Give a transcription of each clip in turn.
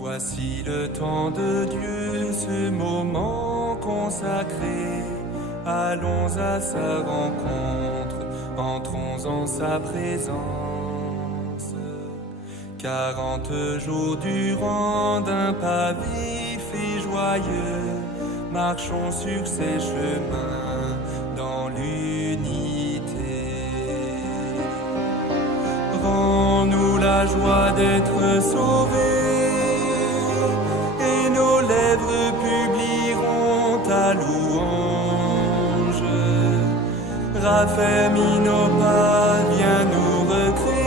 Voici le temps de Dieu, ce moment consacré. Allons à sa rencontre, entrons en sa présence. 40 jours durant d'un pas vif et joyeux, marchons sur ses chemins dans l'unité. Rends-nous la joie d'être sauvés, et nos lèvres publieront ta louange. Raffermis nos pas, viens nous recréer,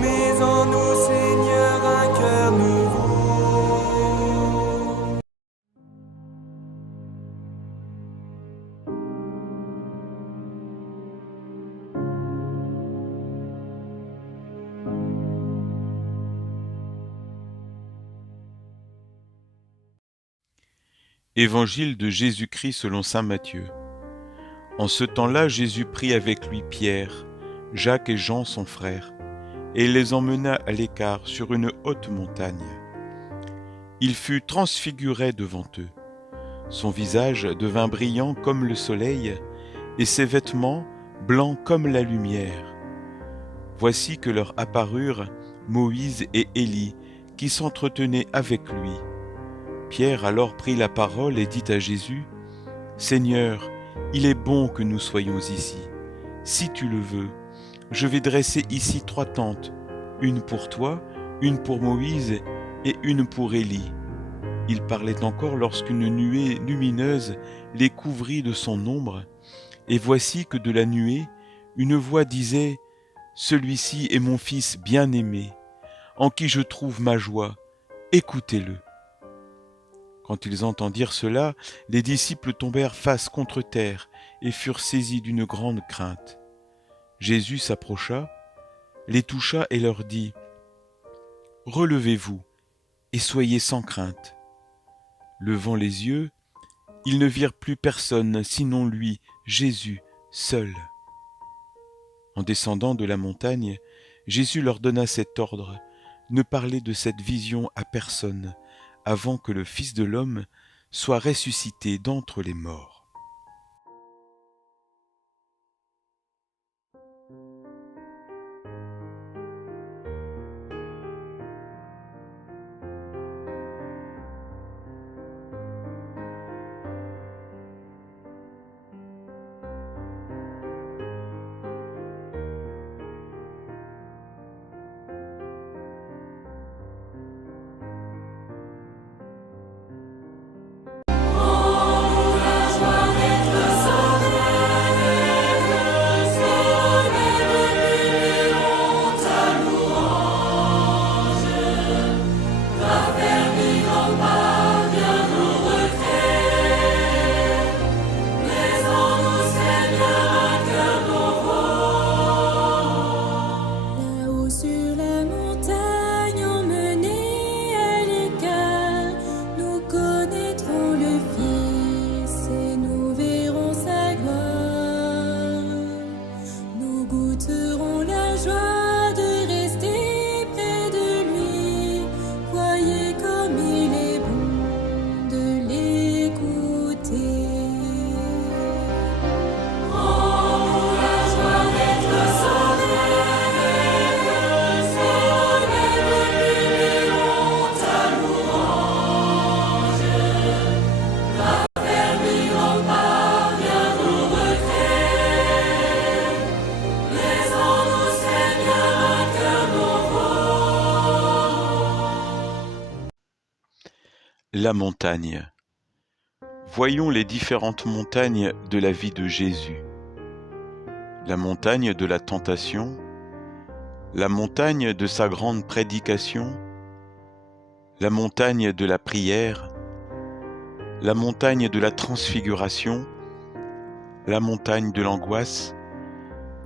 mets en nous, Seigneur, un cœur nouveau. Évangile de Jésus-Christ selon saint Matthieu. En ce temps-là, Jésus prit avec lui Pierre, Jacques et Jean son frère, et il les emmena à l'écart sur une haute montagne. Il fut transfiguré devant eux. Son visage devint brillant comme le soleil, et ses vêtements blancs comme la lumière. Voici que leur apparurent Moïse et Élie, qui s'entretenaient avec lui. Pierre alors prit la parole et dit à Jésus : « Seigneur, il est bon que nous soyons ici. Si tu le veux, je vais dresser ici 3 tentes, une pour toi, une pour Moïse et une pour Élie. » Il parlait encore lorsqu'une nuée lumineuse les couvrit de son ombre, et voici que de la nuée, une voix disait : « Celui-ci est mon Fils bien-aimé, en qui je trouve ma joie, écoutez-le. » Quand ils entendirent cela, les disciples tombèrent face contre terre et furent saisis d'une grande crainte. Jésus s'approcha, les toucha et leur dit : « Relevez-vous et soyez sans crainte. » Levant les yeux, ils ne virent plus personne, sinon lui, Jésus, seul. En descendant de la montagne, Jésus leur donna cet ordre : ne parlez de cette vision à personne, avant que le Fils de l'homme soit ressuscité d'entre les morts. La montagne. Voyons les différentes montagnes de la vie de Jésus. La montagne de la tentation, la montagne de sa grande prédication, la montagne de la prière, la montagne de la transfiguration, la montagne de l'angoisse,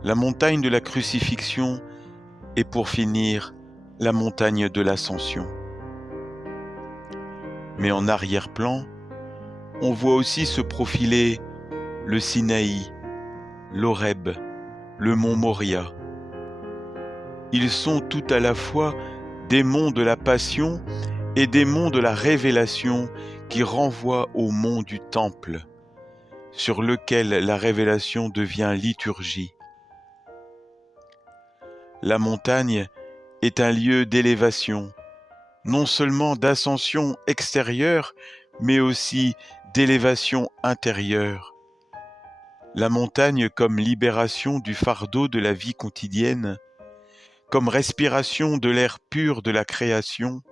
la montagne de la crucifixion et pour finir, la montagne de l'ascension. Mais en arrière-plan, on voit aussi se profiler le Sinaï, l'Horeb, le mont Moria. Ils sont tout à la fois démon de la passion et démon de la révélation qui renvoie au mont du temple, sur lequel la révélation devient liturgie. La montagne est un lieu d'élévation, non seulement d'ascension extérieure, mais aussi d'élévation intérieure. La montagne comme libération du fardeau de la vie quotidienne, comme respiration de l'air pur de la création.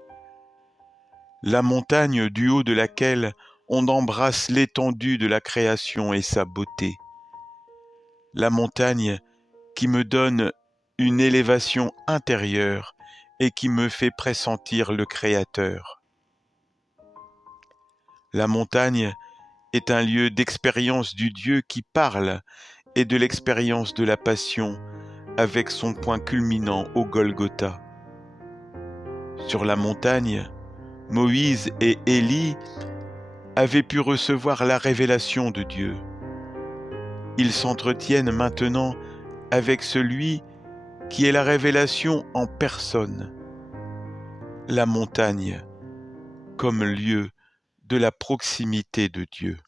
La montagne du haut de laquelle on embrasse l'étendue de la création et sa beauté. La montagne qui me donne une élévation intérieure et qui me fait pressentir le Créateur. La montagne est un lieu d'expérience du Dieu qui parle et de l'expérience de la passion avec son point culminant au Golgotha. Sur la montagne, Moïse et Élie avaient pu recevoir la révélation de Dieu. Ils s'entretiennent maintenant avec celui qui est la révélation en personne. La montagne comme lieu de la proximité de Dieu.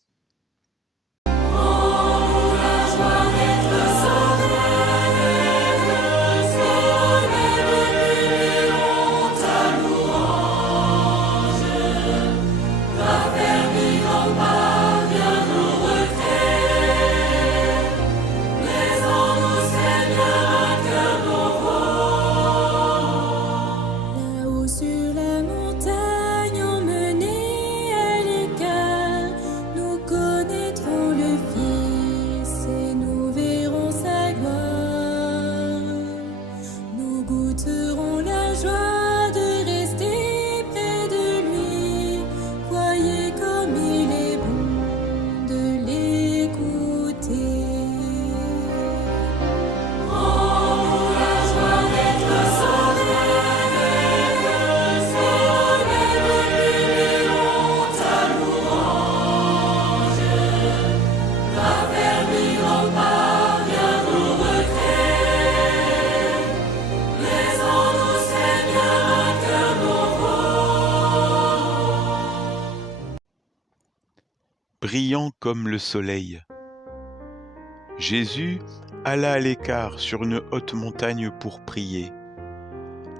Brillant comme le soleil. Jésus alla à l'écart sur une haute montagne pour prier.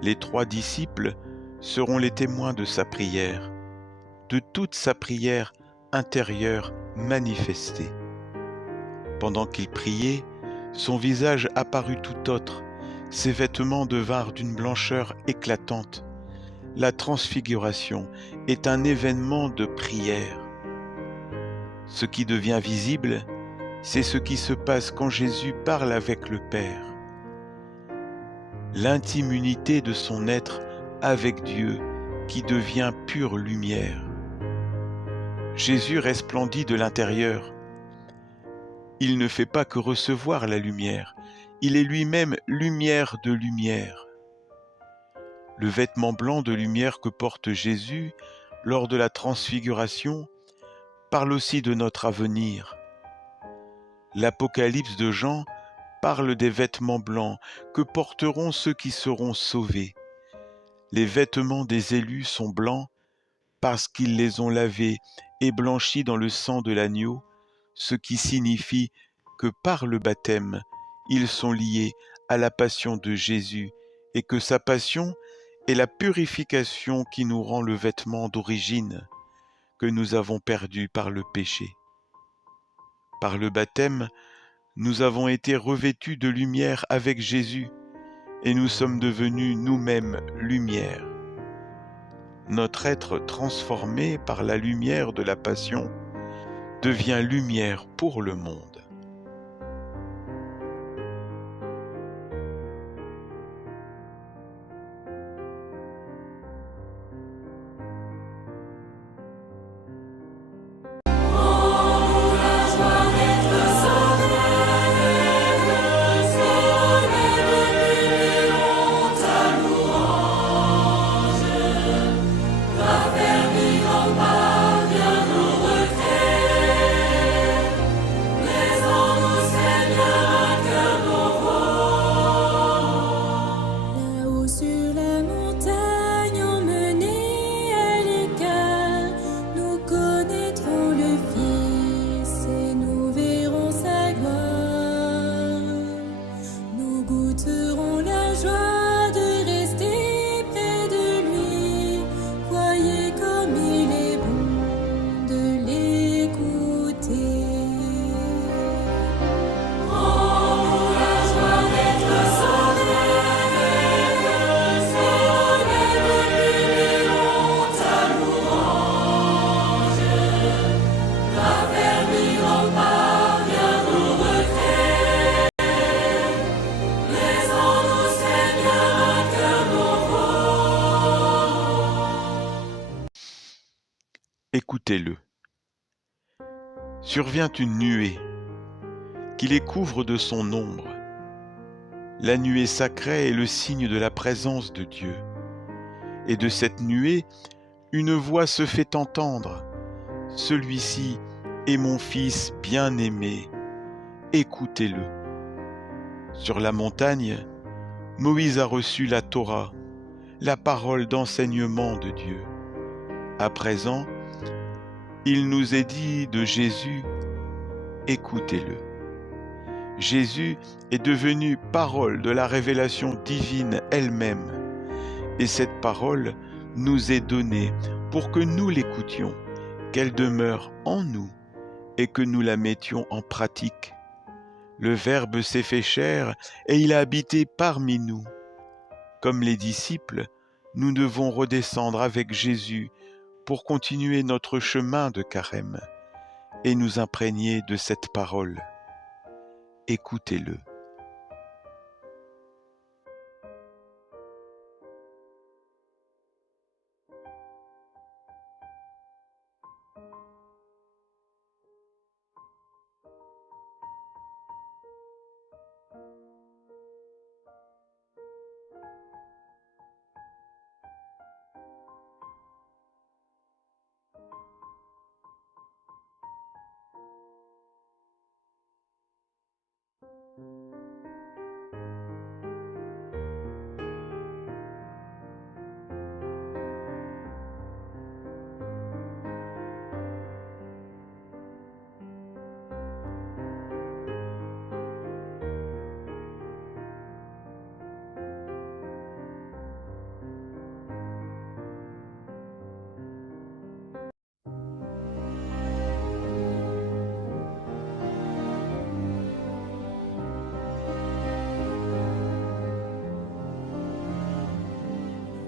Les 3 disciples seront les témoins de sa prière, de toute sa prière intérieure manifestée. Pendant qu'il priait, son visage apparut tout autre, ses vêtements devinrent d'une blancheur éclatante. La transfiguration est un événement de prière. Ce qui devient visible, c'est ce qui se passe quand Jésus parle avec le Père. L'intime unité de son être avec Dieu qui devient pure lumière. Jésus resplendit de l'intérieur. Il ne fait pas que recevoir la lumière, il est lui-même lumière de lumière. Le vêtement blanc de lumière que porte Jésus lors de la transfiguration parle aussi de notre avenir. L'Apocalypse de Jean parle des vêtements blancs que porteront ceux qui seront sauvés. Les vêtements des élus sont blancs parce qu'ils les ont lavés et blanchis dans le sang de l'agneau, ce qui signifie que par le baptême, ils sont liés à la passion de Jésus et que sa passion est la purification qui nous rend le vêtement d'origine que nous avons perdu par le péché. Par le baptême, nous avons été revêtus de lumière avec Jésus et nous sommes devenus nous-mêmes lumière. Notre être transformé par la lumière de la passion devient lumière pour le monde. écoutez-le. Survient une nuée qui les couvre de son ombre. La nuée sacrée est le signe de la présence de Dieu. Et de cette nuée, une voix se fait entendre. Celui-ci est mon Fils bien-aimé, écoutez-le. Sur la montagne, Moïse a reçu la Torah, la parole d'enseignement de Dieu. À présent, il nous est dit de Jésus, écoutez-le. Jésus est devenu parole de la révélation divine elle-même, et cette parole nous est donnée pour que nous l'écoutions, qu'elle demeure en nous et que nous la mettions en pratique. Le Verbe s'est fait chair et il a habité parmi nous. Comme les disciples, nous devons redescendre avec Jésus pour continuer notre chemin de carême et nous imprégner de cette parole. Écoutez-le.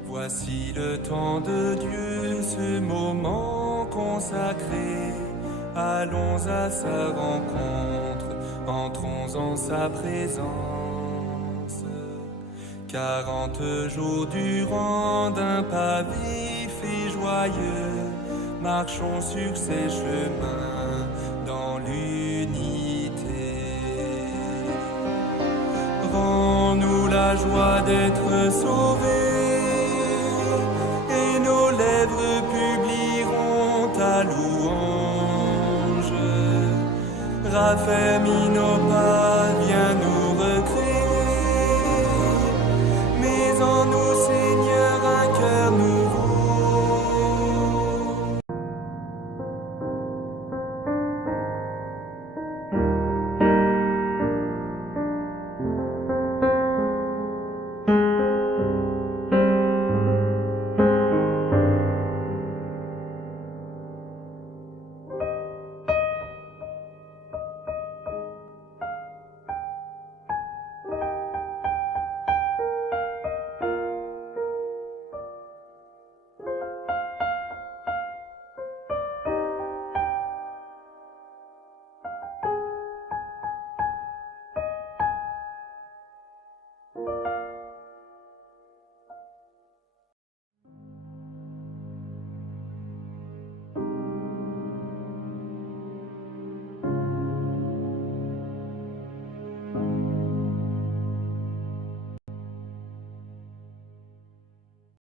Voici le temps de Dieu, ce moment consacré. Allons à sa rencontre, entrons en sa présence. 40 jours durant d'un pas vif et joyeux, marchons sur ces chemins dans l'unité. Rends-nous la joie d'être sauvés, et nos lèvres publieront ta louange. Raffermis